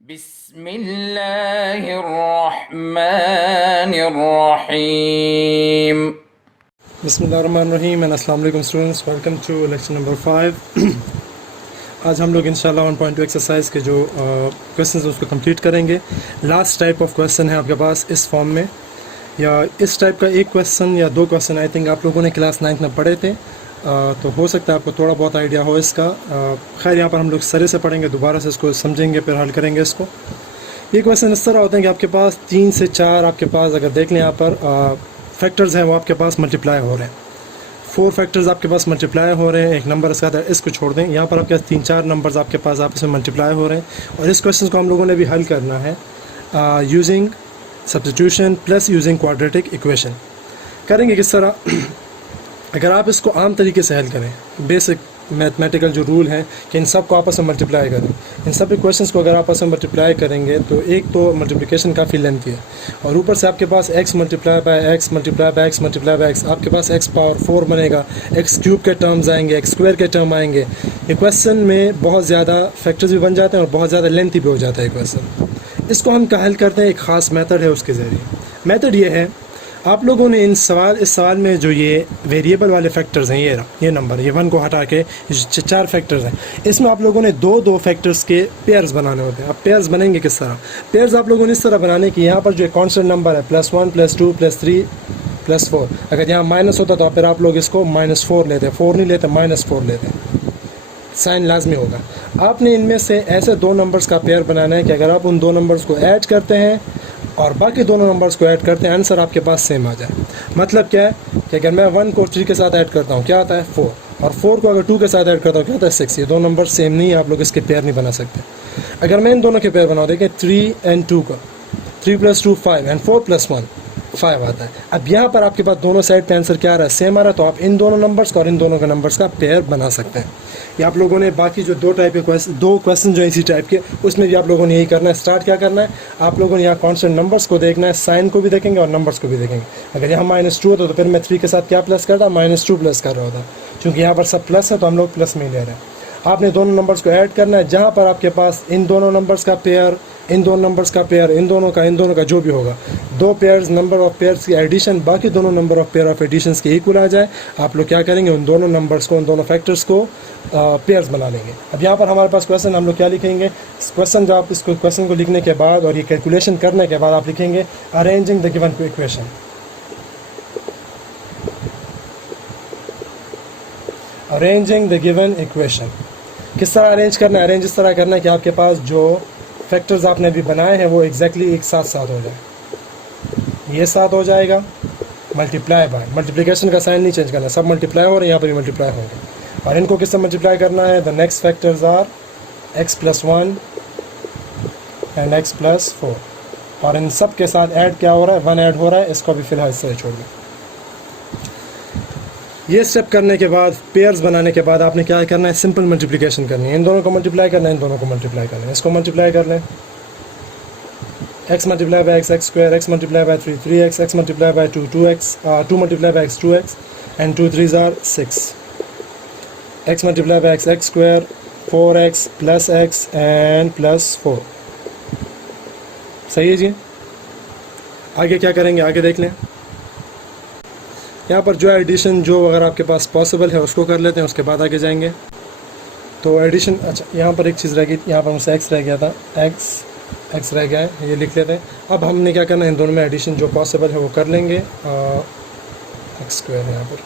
बिस्मिल्लाहिर्रहमानिर्रहीम। बिस्मिल्लाहिर्रहमानिर्रहीम एंड अस्सलाम वालेकुम students, welcome to lecture number 5। आज हम लोग इंशाल्लाह 1.2 एक्सरसाइज के जो क्वेश्चंस हैं उसको कंप्लीट करेंगे। लास्ट टाइप ऑफ क्वेश्चन है आपके पास इस फॉर्म में, या इस टाइप का एक क्वेश्चन या दो क्वेश्चन आई थिंक आप लोगों ने क्लास 9 में पढ़े थे, तो हो सकता है आपको थोड़ा बहुत आइडिया हो इसका। खैर यहाँ पर हम लोग सरे से पढ़ेंगे, दोबारा से इसको समझेंगे, फिर हल करेंगे इसको। ये क्वेश्चन इस तरह होते हैं कि आपके पास 3 से 4 आपके पास अगर देख लें यहाँ पर फैक्टर्स हैं वो आपके पास मल्टीप्लाई हो रहे हैं। 4 फैक्टर्स आपके पास मल्टीप्लाई हो रहे हैं। एक नंबर इसका था, इसको छोड़ दें। यहाँ पर आपके पास 3-4 नंबर्स आपके पास आपस में मल्टीप्लाई हो रहे हैं, और इस क्वेश्चन को हम लोगों ने भी हल करना है using substitution plus using quadratic equation. करेंगे किस तरह? अगर आप इसको आम तरीके से हल करें, बेसिक मैथमेटिकल जो रूल हैं कि इन सब को आपस में मल्टीप्लाई करें, इन सब इक्वेशंस को अगर आपस में मल्टीप्लाई करेंगे तो एक तो मल्टीप्लिकेशन काफ़ी लेंथी है, और ऊपर से आपके पास x multiply by x multiply by x multiply by x, आपके पास x पावर 4 बनेगा, x क्यूब के टर्म्स आएंगे, x स्क्वायर के टर्म आएंगे। इक्वेशन में बहुत ज़्यादा फैक्टर्स भी बन जाते हैं और बहुत ज़्यादा लेंथी भी हो जाता है इक्वेशन। इसको हम हल करते हैं, एक ख़ास मेथड है उसके ज़रिए। मेथड ये है, आप लोगों ने इस सवाल में जो ये वेरिएबल वाले फैक्टर्स हैं, ये नंबर, ये 1 को हटा के 4 फैक्टर्स हैं, इसमें आप लोगों ने दो फैक्टर्स के पेयर्स बनाने होते हैं। अब पेयर्स बनेंगे किस तरह? पेयर्स आप लोगों ने इस तरह बनाने कि यहाँ पर जो कांस्टेंट नंबर है +1 +2 +3 +4, अगर यहाँ माइनस होता तो फिर आप लोग इसको -4 लेते, 4 नहीं लेते, -4 लेते, साइन लाजमी होगा। आपने इनमें से ऐसे 2 नंबर्स का पेयर बनाना है कि अगर आप उन 2 नंबर्स को ऐड करते हैं और बाकी दोनों नंबर्स को ऐड करते हैं, आंसर आपके पास सेम आ जाए। मतलब क्या है कि अगर मैं 1 को 3 के साथ ऐड करता हूँ, क्या आता है 4, और 4 को अगर 2 के साथ ऐड करता हूँ, क्या आता है 6। ये 2 नंबर सेम नहीं है, आप लोग इसके पेयर नहीं बना सकते। अगर मैं इन दोनों के पेयर बनाऊँ, देखें 3 and 2 का, 3 + 2 5 and 4 + 1 5 आता है। अब यहाँ पर आपके पास दोनों साइड पे आंसर क्या आ रहा है? सेम आ रहा है, तो आप इन दोनों नंबर्स का और इन दोनों के नंबर्स का पेयर बना सकते हैं। ये आप लोगों ने बाकी जो 2 क्वेश्चन जो इसी टाइप के, उसमें भी आप लोगों ने यही करना है। स्टार्ट क्या करना है? आप लोगों ने यहाँ कॉन्स्टेंट नंबर्स को देखना है, साइन को भी देखेंगे और नंबर्स को भी देखेंगे। अगर यहाँ -2 होता तो फिर मैं 3 के साथ क्या प्लस करता? -2 प्लस कर रहा होता। क्योंकि यहाँ पर सब प्लस है तो हम लोग प्लस में ही ले रहे हैं। आपने दोनों नंबर्स को ऐड करना है, जहाँ पर आपके पास इन दोनों नंबर्स का पेयर, इन दोनों नंबर्स का पेयर, इन दोनों का जो भी होगा, 2 पेयर्स नंबर ऑफ पेयर्स की एडिशन बाकी दोनों number of pair of additions के इक्वल आ जाए, आप लोग क्या करेंगे? उन दोनों नंबर्स को, उन दोनों फैक्टर्स को पेयर्स बना लेंगे। अब यहाँ पर हमारे पास क्वेश्चन, हम लोग क्या लिखेंगे? क्वेश्चन जो आप इसको क्वेश्चन को लिखने के बाद और ये कैलकुलेशन करने के बाद आप लिखेंगे arranging the given equation. Arranging the given equation किस तरह अरेंज करना है? अरेंज इस तरह करना है कि आपके पास जो फैक्टर्स आपने अभी बनाए हैं वो एग्जैक्टली एक साथ हो जाए। ये साथ हो जाएगा, मल्टीप्लाई बाय, मल्टीप्लिकेशन का साइन नहीं चेंज करना, सब मल्टीप्लाई हो रहे हैं, यहाँ पर भी मल्टीप्लाई होंगे। और इनको किससे मल्टीप्लाई करना है? The next factors are x + 1 and x + 4, और इन सब के साथ ऐड क्या हो रहा है? 1 ऐड हो रहा है। इसको भी फिलहाल इससे छोड़ दें। ये स्टेप करने के बाद, पेयर्स बनाने के बाद आपने क्या करना है? सिंपल मल्टीप्लिकेशन करनी है। इन दोनों को मल्टीप्लाई करना है, इन दोनों को मल्टीप्लाई करना है। इसको मल्टीप्लाई कर लें, x multiply by x square, x multiply by 3 3x, x multiply by 2 2x, 2 multiply by x 2x and 2 3s are 6, x multiply by x square, 4x + x and +4। सही है जी। आगे क्या करेंगे? आगे देख लें। यहाँ पर जो एडिशन जो अगर आपके पास पॉसिबल है उसको कर लेते हैं, उसके बाद आगे जाएंगे। तो एडिशन, अच्छा यहाँ पर एक चीज़ रह गई, यहाँ पर मुझसे x रह गया था, x रह गया है, ये लिख लेते हैं। अब हमने क्या करना है? इन दोनों में एडिशन जो पॉसिबल है वो कर लेंगे। x स्क्वायर है, यहाँ पर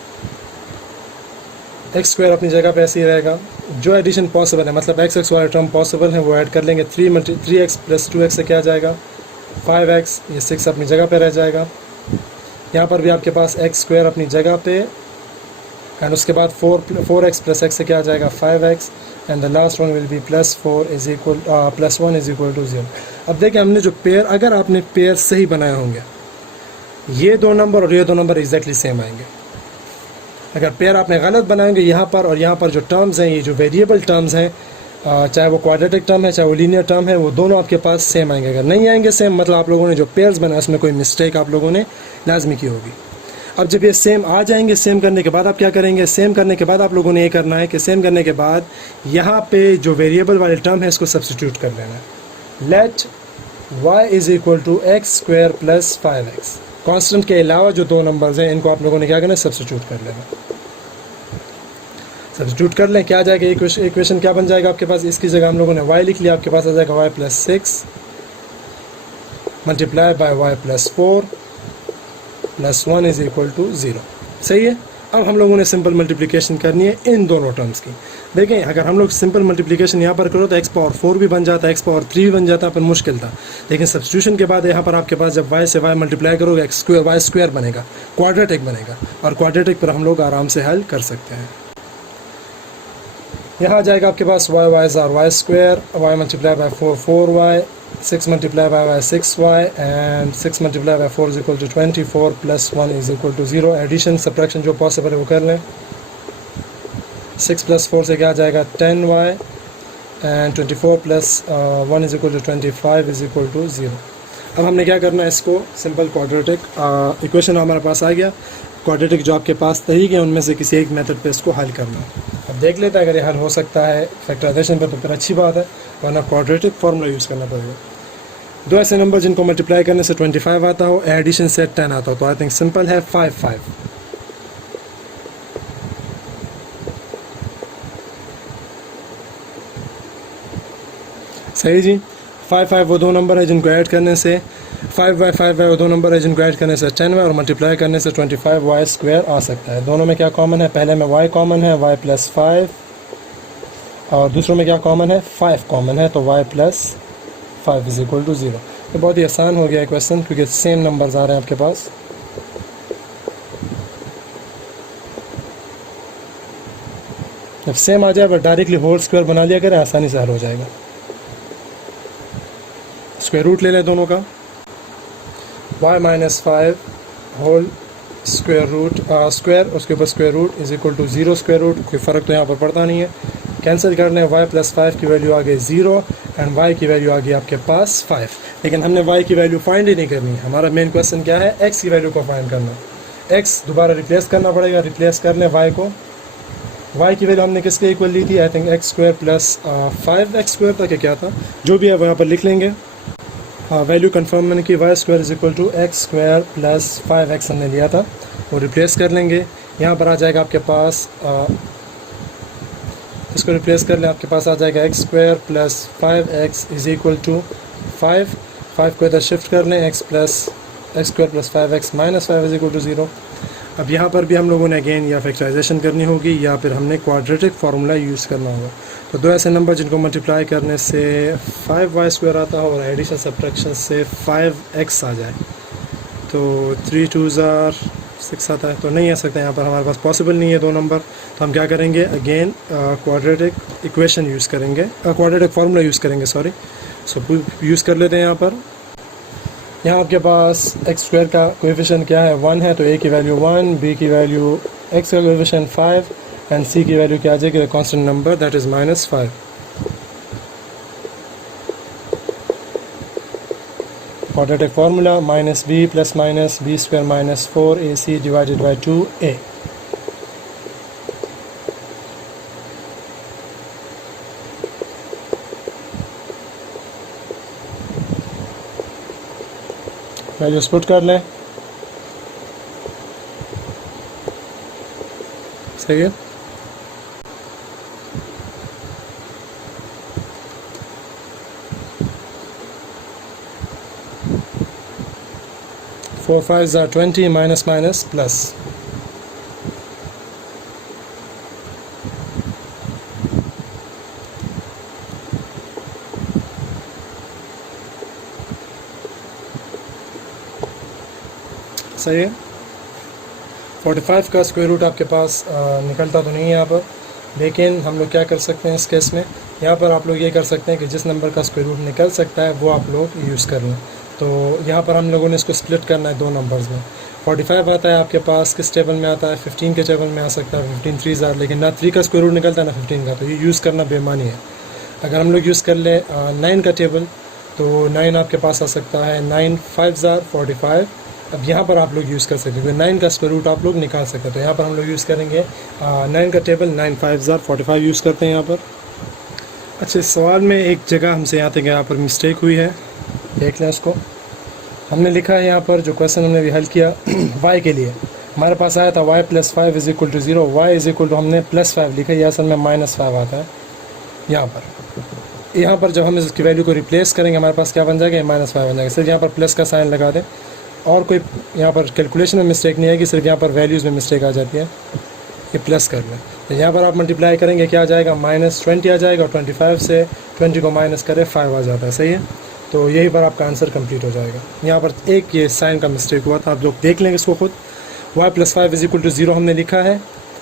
x स्क्वायर अपनी जगह पे ऐसे ही रहेगा। जो एडिशन पॉसिबल है, मतलब x वाला टर्म पॉसिबल है, वो ऐड कर लेंगे। 3x + 2x से क्या जाएगा? 5x, ये 6 अपनी जगह पे रह जाएगा। यहाँ पर भी आपके पास x स्क्वायर अपनी जगह पे, एंड उसके बाद 4x + x से क्या आ जाएगा? 5x, and the last one will be +4 + 1 = 0। अब देखिए, हमने जो पेयर, अगर आपने पेयर सही बनाए होंगे, ये 2 नंबर और ये 2 नंबर एग्जैक्टली सेम आएंगे। अगर पेयर आपने गलत बनाएंगे, यहाँ पर और यहाँ पर जो टर्म्स हैं, ये जो वेरिएबल टर्म्स हैं, चाहे वो क्वाड्रेटिक टर्म है चाहे वो लीनियर टर्म है, वो दोनों आपके पास सेम आएंगे। अगर नहीं आएंगे सेम, मतलब आप लोगों ने जो पेयर्स बनाए उसमें कोई मिस्टेक आप लोगों ने लाजमी की होगी। अब जब ये सेम आ जाएंगे, सेम करने के बाद आप क्या करेंगे? सेम करने के बाद आप लोगों ने ये करना है कि सेम करने के बाद यहाँ पे जो वेरिएबल वाले टर्म है इसको सब्स्टिट्यूट कर लेना है। Let y is equal to x square plus 5x। Constant के अलावा जो दो नंबर्स हैं इनको आप लोगों ने क्या करना है, सब्स्टिट्यूट कर लेना। सब्स्टिट्यूट कर लें, क्या आ जाएगा, इक्वेशन क्या बन जाएगा आपके पास, इसकी जगह हम लोगों ने y लिख लिया, आपके पास आ जाएगा y plus 6 multiply by y plus 4 plus 1 is equal to 0। सही है। अब हम लोगों ने सिंपल मल्टीप्लिकेशन करनी है इन दोनों टर्म्स की। देखें, अगर हम लोग सिंपल मल्टीप्लिकेशन यहाँ पर करो तो x पावर 4 भी बन जाता है, x पावर 3 भी बन जाता है, पर मुश्किल था। लेकिन सब्स्टिट्यूशन के बाद यहाँ पर आपके पास जब y से y मल्टीप्लाई करोगे x स्क्वायर y स्क्वायर बनेगा, क्वाड्रेटिक बनेगा, और क्वाड्रेटिक पर हम लोग आराम से हल कर सकते हैं। यहाँ आ जाएगा आपके पास y are y square, y multiply by 4 4y, 6 multiply by 6y and 6 multiply by 4 is equal to 24 plus 1 is equal to 0। Addition subtraction जो पॉसिबल है वो कर लें। 6 प्लस 4 से क्या आ जाएगा 10y and 24 plus 1 is equal to 25 is equal to 0। अब हमने क्या करना है, इसको सिंपल क्वाड्रेटिक इक्वेशन हमारे पास आ गया। क्वाड्रेटिक जो आपके पास तरीके हैं उनमें से किसी एक मेथड पे इसको हल करना है। अब देख लेते हैं, अगर ये हल हो सकता है फैक्टराइजेशन पे तो फिर अच्छी बात है, वरना क्वाड्रेटिक फार्मूला यूज़ करना पड़ेगा। दो ऐसे नंबर जिनको मल्टीप्लाई करने से 25 आता हो, एडिशन से 10 आता हो, तो आई थिंक सिंपल है 5 5। सही जी। 5 5 वो दो नंबर है जिनको ऐड करने से 5 वो दो नंबर है जिनको ऐड करने से 10 और मल्टीप्लाई करने से 25y स्क्वायर आ सकता है। दोनों में क्या कॉमन है, पहले में y कॉमन है, y प्लस 5, और दूसरों में क्या कॉमन है, 5 कॉमन है, तो y plus 5 is equal to 0। तो बहुत ही आसान हो गया है क्वेश्चन, क्योंकि सेम नंबर्स आ रहे हैं आपके पास। जब सेम आ जाए बट डायरेक्टली होल स्क्वायर बना लिया करें, आसानी से हल हो जाएगा। स्क्वायर रूट ले लें दोनों का, y minus 5 whole square root square, उसके ऊपर square root is equal to 0 square root. कोई फ़र्क तो यहाँ पर पड़ता नहीं है, कैंसिल करने y प्लस 5 की वैल्यू आ गई 0 एंड y की वैल्यू आ गई आपके पास 5। लेकिन हमने y की वैल्यू फाइंड ही नहीं करनी है, हमारा मेन क्वेश्चन क्या है, x की वैल्यू को फाइंड करना। x दोबारा रिप्लेस करना पड़ेगा, रिप्लेस कर लें y को। y की वैल्यू हमने किसके इक्वल ली थी, I think x square plus 5x square था कि क्या था, जो भी है वो यहाँ पर लिख लेंगे। वैल्यू कंफर्म मैंने की, y square is equal to x square plus 5x हमने लिया था, वो रिप्लेस कर लेंगे। यहाँ पर आ जाएगा आपके पास, इसको रिप्लेस कर लें, आपके पास आ जाएगा x square plus 5x is equal to 5 को इधर शिफ्ट कर लें, x square plus 5x minus 5 is equal to 0। अब यहाँ पर भी हम लोगों ने अगेन या फैक्टराइजेशन करनी होगी या फिर हमने क्वाड्रेटिक फार्मूला यूज़ करना होगा। तो दो ऐसे नंबर जिनको मल्टीप्लाई करने से 5y स्क्वायर आता है और एडिशन सब्ट्रैक्शन से 5x आ जाए, तो 3 2s are 6 आता है, तो नहीं आ सकता यहाँ पर, हमारे पास पॉसिबल नहीं है दो नंबर। तो हम क्या करेंगे, अगेन क्वाड्रेटिक इक्वेशन यूज़ करेंगे, क्वाड्रेटिक फार्मूला यूज़ करेंगे, सॉरी। सो यूज़ कर लेते हैं। यहाँ आपके पास एक्स स्क्वायर का कोएफिशिएंट क्या है, 1 है, तो a की वैल्यू 1, b की वैल्यू x का कोएफिशिएंट 5 एंड c की वैल्यू क्या आ जाएगी, constant number that is -5। Quadratic formula -b plus minus b square minus 4ac divided by 2a। Values put कर लें, सही है। Four 5s are 20 minus minus plus, सही है। 45 का स्क्वायर रूट आपके पास निकलता तो नहीं है यहाँ पर, लेकिन हम लोग क्या कर सकते हैं इस केस में, यहाँ पर आप लोग ये कर सकते हैं कि जिस नंबर का स्क्वायर रूट निकल सकता है वो आप लोग यूज़ कर लें। तो यहाँ पर हम लोगों ने इसको स्प्लिट करना है दो नंबर्स में। 45 आता है आपके पास किस टेबल में आता है, 15 के टेबल में आ सकता है, 15 3s are, लेकिन ना 3 का स्क्वायर रूट निकलता है ना 15 का, तो ये यूज़ करना बेमानी है। अगर हम लोग यूज़ कर लें 9 का टेबल, तो 9 आपके पास आ सकता है, 9 5s are 45। अब यहाँ पर आप लोग यूज़ कर सकते हैं, 9 का स्क्वायर रूट आप लोग निकाल सकते हैं, तो यहाँ पर हम लोग यूज़ करेंगे 9 का टेबल, 9 5s are 45 यूज़ करते हैं यहाँ पर। अच्छा, इस सवाल में एक जगह हमसे यहाँ पर मिस्टेक हुई है, देख लें उसको। हमने लिखा है यहाँ पर जो क्वेश्चन हमने अभी हल किया y के लिए हमारे पास आया था y + 5 = 0, y = हमने +5 लिखा, यह असल में -5 आता है यहाँ पर जब हम इसकी वैल्यू को रिप्लेस करेंगे हमारे पास क्या बन जाएगा, -5 बन जाएगा। सिर्फ यहाँ पर प्लस का साइन लगा दें और कोई यहाँ पर कैलकुलेशन में मिस्टेक नहीं आएगी, सिर्फ यहाँ पर वैल्यूज़ में मिस्टेक आ जाती है, ये प्लस कर लें। तो यहाँ पर आप मल्टीप्लाई करेंगे क्या आ जाएगा, -20 आ जाएगा और 25 से 20 को माइनस करें 5 आ जाता है, सही है। तो यही पर आपका आंसर कंप्लीट हो जाएगा। यहाँ पर एक ये साइन का मिस्टेक हुआ था, आप लोग देख लेंगे इसको खुद। y + 5 = 0 हमने लिखा है,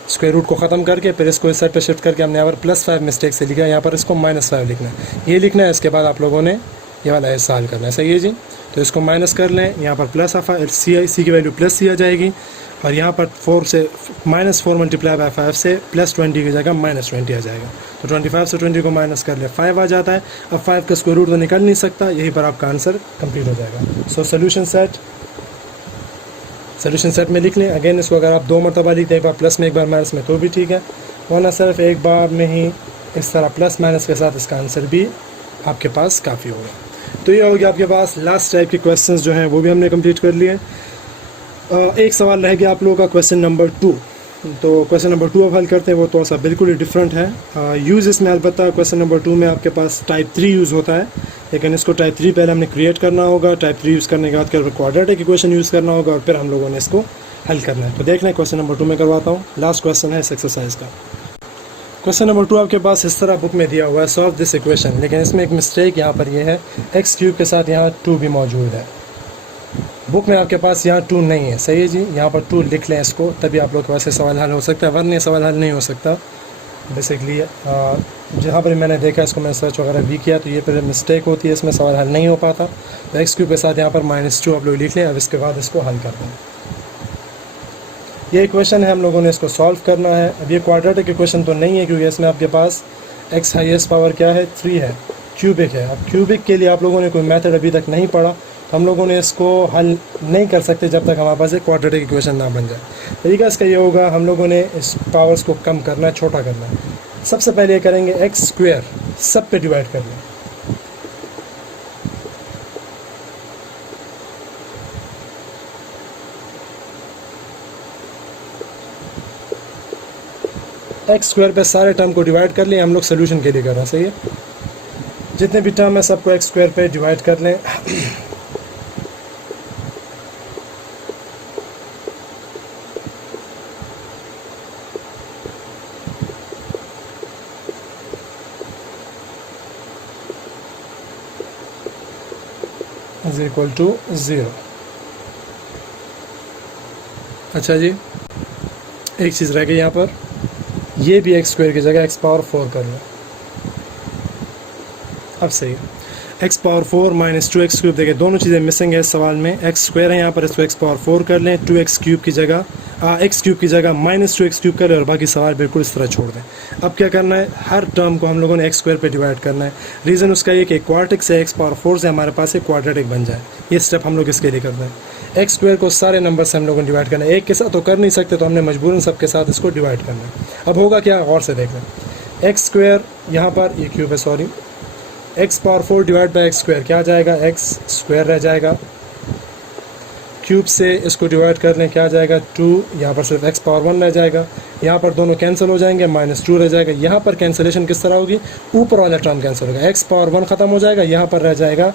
स्क्वायर रूट को ख़त्म करके फिर इसको इस साइड पर शिफ्ट करके हमने यहाँ पर +5 मिस्टेक से लिखा है, यहाँ पर इसको -5 लिखना है, ये लिखना है। इसके बाद आप लोगों ने ये वाला हिस्सा हल करना है, सही है जी। तो इसको माइनस कर लें, यहाँ पर प्लस सी की वैल्यू +c आ जाएगी और यहाँ पर 4 से -4 × 5 से +20 की जगह -20 आ जाएगा। तो 25 से 20 को माइनस कर ले 5 आ जाता है। अब 5 का स्क्वायर रूट तो निकल नहीं सकता, यहीं पर आपका आंसर कंप्लीट हो जाएगा। सो सोल्यूशन सेट में लिख लें। अगेन इसको अगर आप 2 मरतबा लिखते हैं, एक बार प्लस में एक बार माइनस में, तो भी ठीक है, वरना सिर्फ एक बार में ही इस तरह प्लस माइनस के साथ इसका आंसर भी आपके पास काफ़ी होगा। तो ये हो गया आपके पास लास्ट टाइप के क्वेश्चंस जो हैं वो भी हमने कंप्लीट कर लिए। एक सवाल रह गया आप लोगों का क्वेश्चन नंबर 2। तो क्वेश्चन नंबर 2 अब हल करते हैं, वो थोड़ा सा बिल्कुल ही डिफरेंट है। यूज़ इसमें अलबत्ता क्वेश्चन नंबर 2 में आपके पास टाइप 3 यूज़ होता है, लेकिन इसको टाइप 3 पहले हमने क्रिएट करना होगा। टाइप 3 यूज़ करने के बाद फिर क्वाड्रेटिक इक्वेशन यूज़ करना होगा और फिर हम लोगों ने इसको हल करना है। तो देख लें, क्वेश्चन नंबर 2 में करवाता हूँ। लास्ट क्वेश्चन है इस एक्सरसाइज का। क्वेश्चन नंबर 2 आपके पास इस तरह बुक में दिया हुआ है, सॉल्व दिस इक्वेशन, लेकिन इसमें एक मिस्टेक यहाँ पर ये है, x³ के साथ यहाँ 2 भी मौजूद है। बुक में आपके पास यहाँ 2 नहीं है, सही है जी। यहाँ पर 2 लिख लें इसको, तभी आप लोग के पास सवाल हल हो सकता है, वरना सवाल हल नहीं हो सकता। बेसिकली जहाँ पर मैंने देखा, इसको मैंने सर्च वगैरह भी किया, तो ये पर मिस्टेक होती है, इसमें सवाल हल नहीं हो पाता। तो x³ के साथ यहाँ पर -2 आप लोग लिख लें। अब इसके बाद इसको हल करते हैं। ये इक्वेशन है, हम लोगों ने इसको सॉल्व करना है। अब ये क्वाड्रेटिक इक्वेशन तो नहीं है, क्योंकि इसमें आपके पास x हाईएस्ट पावर क्या है, 3 है, क्यूबिक है। अब क्यूबिक के लिए आप लोगों ने कोई मेथड अभी तक नहीं पढ़ा, तो हम लोगों ने इसको हल नहीं कर सकते जब तक हमारे पास एक क्वाड्रेटिक इक्वेशन ना बन जाए। तरीका इसका ये होगा, हम लोगों ने इस पावर्स को कम करना है, छोटा करना है। सबसे पहले ये करेंगे x² सब पे डिवाइड कर लें। x² पे सारे टर्म को डिवाइड कर लें, हम लोग सोल्यूशन के लिए कर रहे हैं, सही है। जितने भी टर्म है सबको x² पे डिवाइड कर लें। = 0। अच्छा जी, एक चीज़ रह गई यहाँ पर, ये भी x² की जगह x⁴ कर लो। अब सही है, x⁴ - 2x³ देखिए, दोनों चीज़ें मिसिंग है इस सवाल में। x² है यहाँ पर, इसको x⁴ कर लें, 2x³ की जगह x³ की जगह -2x³ कर लें और बाकी सवाल बिल्कुल इस तरह छोड़ दें। अब क्या करना है, हर टर्म को हम लोगों ने x² पे डिवाइड करना है। रीज़न उसका ये कि क्वाड्रेटिक से x⁴ से हमारे पास एक क्वाड्रेटिक बन जाए, ये स्टेप हम लोग इसके लिए करते हैं। x² को सारे नंबर से हम लोगों ने डिवाइड करना है, एक के साथ तो कर नहीं सकते, तो हमने मजबूरन सबके साथ इसको डिवाइड करना है। अब होगा क्या, गौर से देख लें। x² यहाँ पर, ये क्यूब है sorry, x⁴ divide by x² क्या आ जाएगा, x² रह जाएगा। क्यूब से इसको डिवाइड कर लें, क्या आ जाएगा, 2। यहाँ पर सिर्फ x⁴ रह जाएगा, यहाँ पर दोनों कैंसिल हो जाएंगे, -2 रह जाएगा। यहाँ पर कैंसिलेशन किस तरह होगी, ऊपर वाला टर्म कैंसिल होगा, x⁴ ख़त्म हो जाएगा, यहाँ पर रह जाएगा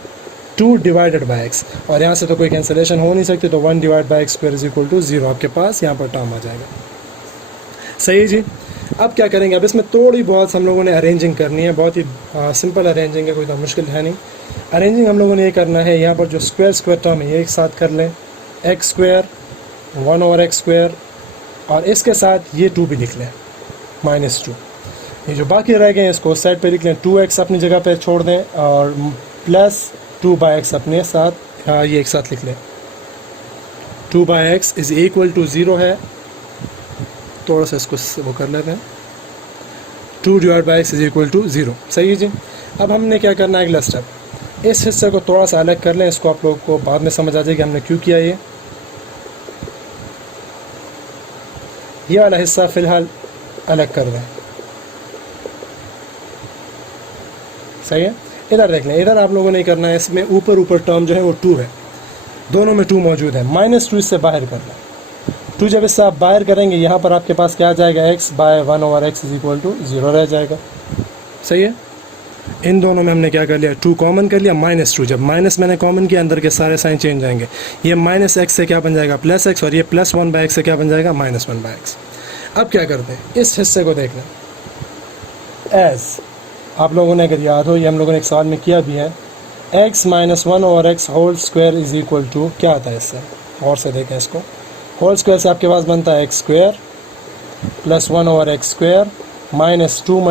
2 डिवाइडेड बाई x, और यहाँ से तो कोई कैंसिलेशन हो नहीं सकती, तो 1 डिवाइड बाई x² = 0 आपके पास यहाँ पर टर्म आ जाएगा, सही है जी। अब क्या करेंगे, अब इसमें थोड़ी बहुत हम लोगों ने अरेंजिंग करनी है, बहुत ही सिंपल अरेंजिंग है, कोई तो मुश्किल है नहीं। अरेंजिंग हम लोगों ने ये करना है, यहाँ पर जो स्क्वायर टर्म है ये एक साथ कर लें, x² 1/x², और इसके साथ ये 2 भी लिख लें, -2। ये जो बाकी रह गए हैं इसको उस साइड पे लिख लें, 2x अपनी जगह पे छोड़ दें और +2/x अपने साथ ये एक साथ लिख लें। 2/x = 0 है, थोड़ा सा इसको वो कर लेते हैं, 2 डिवाइड बाई x = 0, सही है जी। अब हमने क्या करना है, अगला स्टेप, इस हिस्से को थोड़ा सा अलग कर लें, इसको आप लोगों को बाद में समझ आ जाएगी हमने क्यों किया। ये वाला हिस्सा फ़िलहाल अलग कर दें। सही है। इधर देख लें, इधर आप लोगों ने करना है, इसमें ऊपर ऊपर टर्म जो है वो 2 है, दोनों में 2 मौजूद है, -2 इससे बाहर करना है। 2 जब इससे आप बाहर करेंगे यहाँ पर आपके पास क्या आ जाएगा, x/1/x = 0 रह जाएगा। सही है। इन दोनों में हमने क्या कर लिया, 2 कॉमन कर लिया, -2 जब माइनस मैंने कॉमन किया अंदर के सारे साइन चेंज आएंगे, ये -x से क्या बन जाएगा +x, और ये +1/x से क्या बन जाएगा -1/x। अब क्या करते हैं, इस हिस्से को देख लें। एज आप लोगों ने अगर याद हो, ये हम लोगों ने एक सवाल में किया भी है, x-1/x होल स्क्वायर = क्या आता है इससे, और से देखें इसको। होल स्क्वायर से आपके पास बनता है x² + 1/x² -2 ×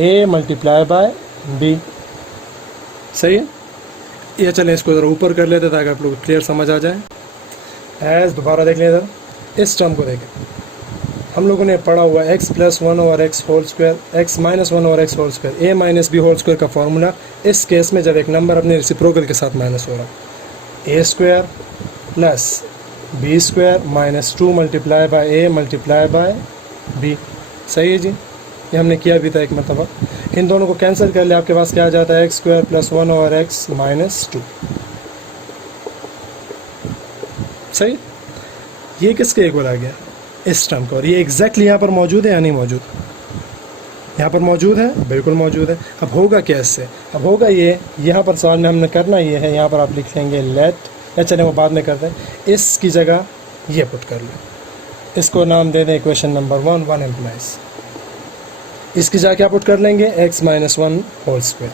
a × b। सही है। ये चलें इसको ज़रा ऊपर कर लेते ताकि आप लोग क्लियर समझ आ जाए। एज दोबारा देख लें, इधर इस टर्म को देखें, हम लोगों ने पढ़ा हुआ x + 1/x whole square, x - 1/x whole square, a - b whole square का फॉर्मूला। इस केस में जब एक नंबर अपने रेसिप्रोकल के साथ माइनस हो रहा, a² + b² -2 × a × b। सही है जी, ये हमने किया भी था एक मरतबा। इन दोनों को कैंसिल कर लिया, आपके पास क्या आ जाता है, x² + 1/x -2। सही, ये किसके इक्वल आ गया, इस टर्म का। और ये एग्जैक्टली यहाँ पर मौजूद है या नहीं मौजूद, यहाँ पर मौजूद है, बिल्कुल मौजूद है। अब होगा क्या इससे, अब होगा ये, यहाँ पर सवाल में हमने करना ये है, यहाँ पर आप लिख लेंगे लेट, या चले वो बाद में करते हैं, इसकी जगह ये पुट कर लो, इसको नाम दे दें इक्वेशन नंबर 1 एम्प्लाइज। इसकी जगह क्या पुट कर लेंगे, x - 1 whole square,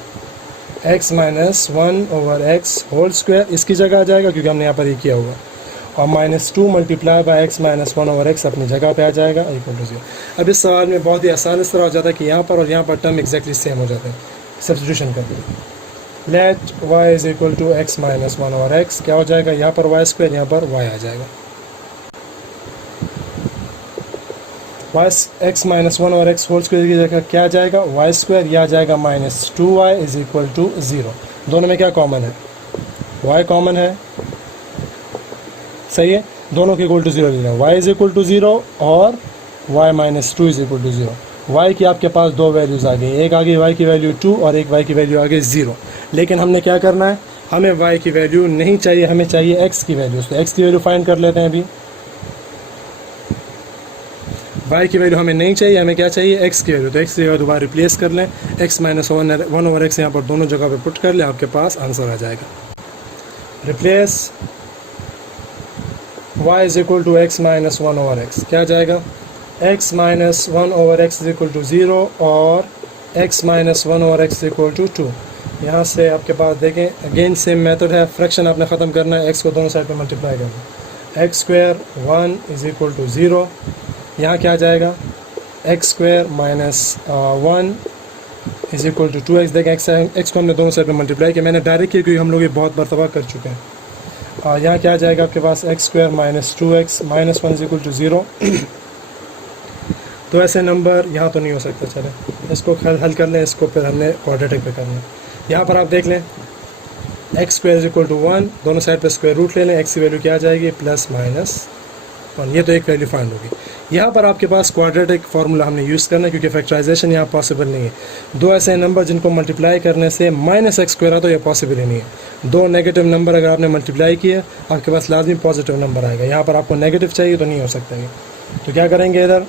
x - 1/x whole square इसकी जगह आ जाएगा, क्योंकि हमने यहाँ पर ये किया हुआ, और -2 × x - 1/x अपनी जगह पे आ जाएगा = 0। अब इस सवाल में बहुत ही आसान इस तरह हो जाता है कि यहाँ पर और यहाँ पर टर्म एग्जैक्टली सेम हो जाते हैं, सब्स्टिट्यूशन कर दें। लेट y = x - 1/x, क्या हो जाएगा, यहाँ पर y², यहाँ पर y आ जाएगा। x - 1/x होल स्क्वायर की जगह क्या आ जाएगा, y², यह आ जाएगा -2y = 0। दोनों में क्या कॉमन है, y कॉमन है। सही है, दोनों के = 0 लेना, y = 0 और y - 2 = 0। y की आपके पास 2 वैल्यूज़ आ गई, एक आ गई y की वैल्यू 2 और एक y की वैल्यू आ गई 0। लेकिन हमने क्या करना है, हमें y की वैल्यू नहीं चाहिए, हमें चाहिए x की वैल्यू। तो x की वैल्यू फाइंड कर लेते हैं। अभी y की वैल्यू हमें नहीं चाहिए, हमें क्या चाहिए, x की वैल्यू। तो x की जगह दोबारा रिप्लेस कर लें, x - 1/x यहाँ पर दोनों जगह पर पुट कर लें, आपके पास आंसर आ जाएगा। रिप्लेस y = x - 1/x, क्या आ जाएगा, x - 1/x = 0 और x - 1/x = 2। यहाँ से आपके पास देखें, अगेन सेम मेथड है, फ्रैक्शन आपने ख़त्म करना है, x को दोनों साइड पे मल्टीप्लाई करना, x² 1 = 0, यहाँ क्या आ जाएगा, x² - 1 = 2x। देखें x को हमने दोनों साइड पे मल्टीप्लाई किया, मैंने डायरेक्ट किया क्योंकि हम लोग ये बहुत मरतबा कर चुके हैं। यहाँ क्या आ जाएगा आपके पास, x² - 2x -1 = 0। तो ऐसे नंबर यहाँ तो नहीं हो सकता। चलें इसको हल कर लें, इसको फिर हमने क्वाड्रेटिक पे करना है। यहाँ पर आप देख लें, x² = 1, दोनों साइड पे स्क्वायर रूट ले लें, x की वैल्यू क्या आ जाएगी, +-1, ये तो एक वैल्यू फाइंड होगी। यहाँ पर आपके पास क्वाड्रेटिक फार्मूला हमने यूज़ करना है, क्योंकि फैक्टराइजेशन यहाँ पॉसिबल नहीं है। दो ऐसे नंबर जिनको मल्टीप्लाई करने से -x² आता, तो ये पॉसिबल ही नहीं है। दो नेगेटिव नंबर अगर आपने मल्टीप्लाई किया, आपके पास लाजमी पॉजिटिव नंबर आएगा। यहाँ पर आपको नेगेटिव चाहिए तो नहीं हो सकता ये। तो क्या करेंगे, इधर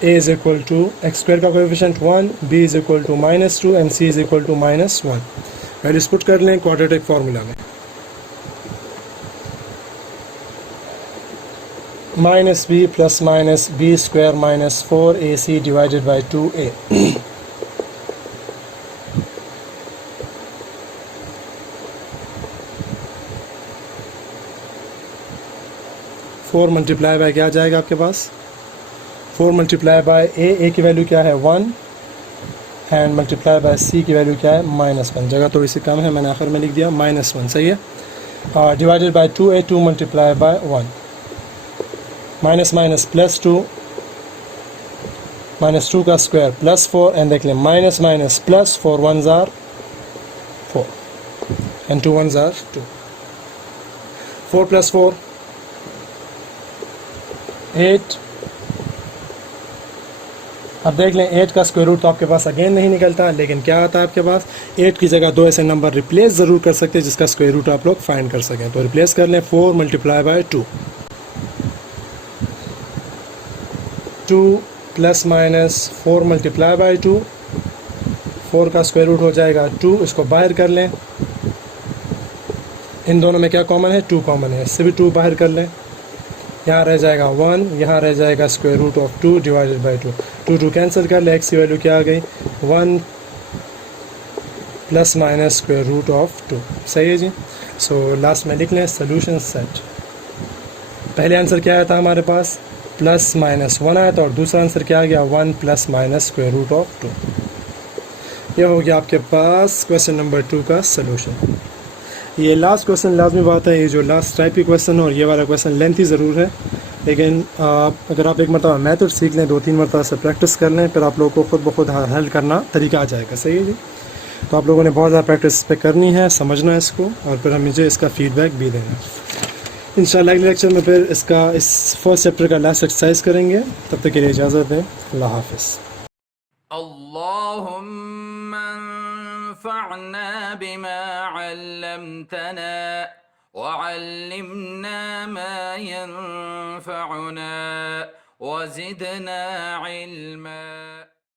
a = x² का coefficient 1, b = -2 and c = -1 values put कर लें क्वाड्रेटिक फार्मूला में। -b + -b² - 4ac / 2a। 4 multiply by क्या आ जाएगा आपके पास, 4 मल्टीप्लाई बाय a की वैल्यू क्या है 1, एंड मल्टीप्लाई बाय c की वैल्यू क्या है -1। जगह थोड़ी सी कम है, मैंने आखिर में लिख दिया -1। सही है। Divided by 2a, 2 multiply by 1, --+2 -2 का स्क्वायर +4, एंड देख लें --+4 1s are 4 and 2 1s are 2। 4 + 4 8, अब देख लें 8 का स्क्वायर रूट तो आपके पास अगेन नहीं निकलता, लेकिन क्या आता है आपके पास, 8 की जगह 2 ऐसे नंबर रिप्लेस ज़रूर कर सकते हैं जिसका स्क्वायर रूट आप लोग फाइंड कर सकें। तो रिप्लेस कर लें 4 multiply by 2, 2 plus minus 4 multiply by 2, 4 का स्क्वायर रूट हो जाएगा 2, इसको बाहर कर लें, इन दोनों में क्या कॉमन है, 2 कॉमन है, इससे भी 2 बाहर कर लें, यहाँ रह जाएगा 1, यहाँ रह जाएगा square root of 2 divided by 2, 2 cancel कर ले, एक्स की वैल्यू क्या आ गई 1 plus minus square root of 2। सही है जी। सो लास्ट में लिख लें सोल्यूशन सेट। पहले आंसर क्या आया था हमारे पास, प्लस माइनस 1 आया था, और दूसरा आंसर क्या आ गया 1 plus minus square root of 2। ये हो गया आपके पास क्वेश्चन नंबर 2 का सोल्यूशन। ये लास्ट क्वेश्चन लाजमी बात है, ये जो लास्ट टाइप की क्वेश्चन और ये वाला क्वेश्चन लेंथी ज़रूर है, लेकिन अगर आप एक मरतबा मेथड सीख लें, 2-3 मरतबा से प्रैक्टिस कर लें, फिर आप लोगों को खुद ब खुद हल करना तरीका आ जाएगा। सही है जी। तो आप लोगों ने बहुत ज़्यादा प्रैक्टिस पे करनी है, समझना है इसको, और फिर हम मुझे इसका फ़ीडबैक भी देना। इंशाल्लाह अगले लेक्चर में फिर इस फर्स्ट चैप्टर का लास्ट एक्सरसाइज करेंगे। तब तक के लिए इजाज़त दें। अल्लाह हाफ़िज़। अल्लाहुम्मा अंफ़अना बिमा अल्लमतना वअल्लिमना मा यंफ़अुना वज़िदना इल्मा।